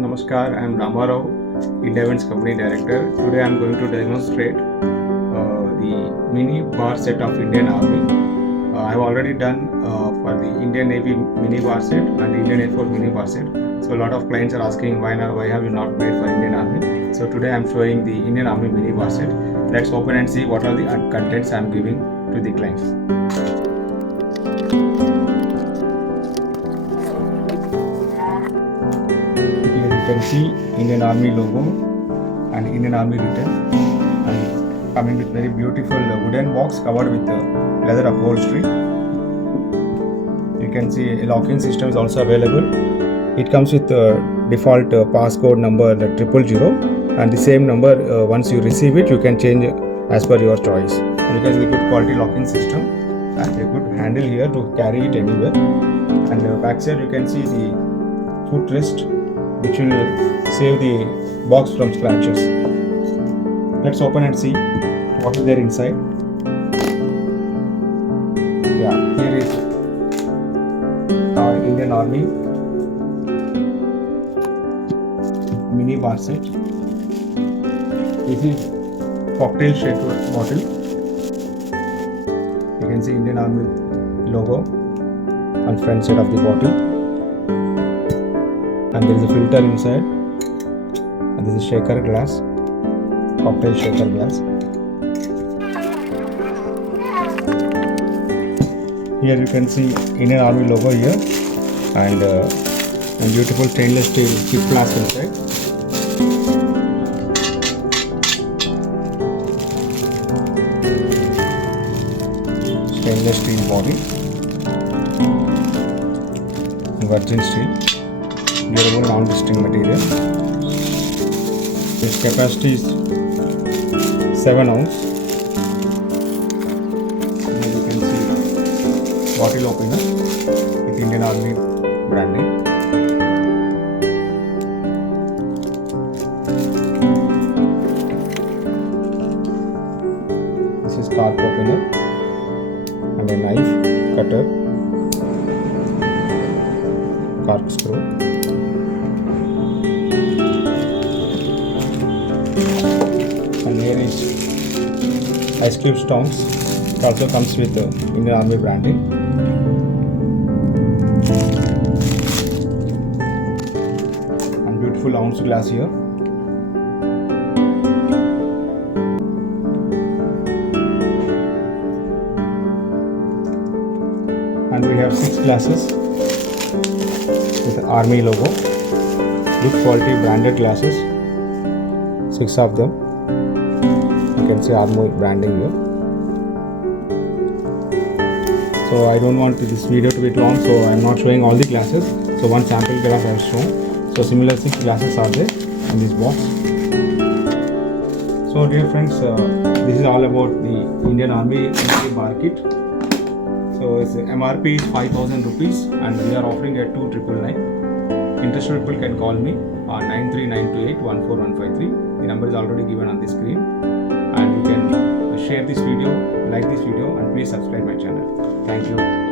Namaskar, I am Ramarao, India Events Company Director. Today I am going to demonstrate the mini bar set of Indian Army. I have already done for the Indian Navy mini bar set and Indian Air Force mini bar set. So a lot of clients are asking why have you not made for Indian Army. So today I am showing the Indian Army mini bar set. Let's open and see what are the contents I am giving to the clients. You can see Indian Army logo and Indian Army written, and coming with very beautiful wooden box covered with leather upholstery. You can see a locking system is also available. It comes with default passcode number 000, and the same number once you receive it you can change as per your choice. You can see the good quality locking system and a good handle here to carry it anywhere. And back side you can see the footrest, which will save the box from scratches. Let's open and see what is there inside. Yeah, here is our Indian Army mini bar set. This is cocktail shaped bottle. You can see Indian Army logo on front side of the bottle. And there is a filter inside, and this is shaker glass, cocktail shaker glass. Here you can see Indian Army logo here, and beautiful stainless steel chip flask inside. Stainless steel body, virgin steel. Durable non-distinct material. Its capacity is 7 ounce. Here you can see bottle opener with Indian Army branding. This is cork opener and a knife cutter, cork screw. And here is ice cube stones. It also comes with the Indian Army branding. And beautiful ounce glass here. And we have 6 glasses with the Army logo. Good quality branded glasses. 6 of them. You can see Army branding here. So I don't want this video to be long, so I am not showing all the glasses. So one sample glass I have shown. So similar 6 glasses are there in this box. So dear friends, this is all about the Indian Army bar kit. So its MRP is 5,000 rupees and we are offering at 2,999. Interested people can call me on 93928 14153. The number is already given on the screen, and you can share this video, like this video, and please subscribe my channel. Thank you.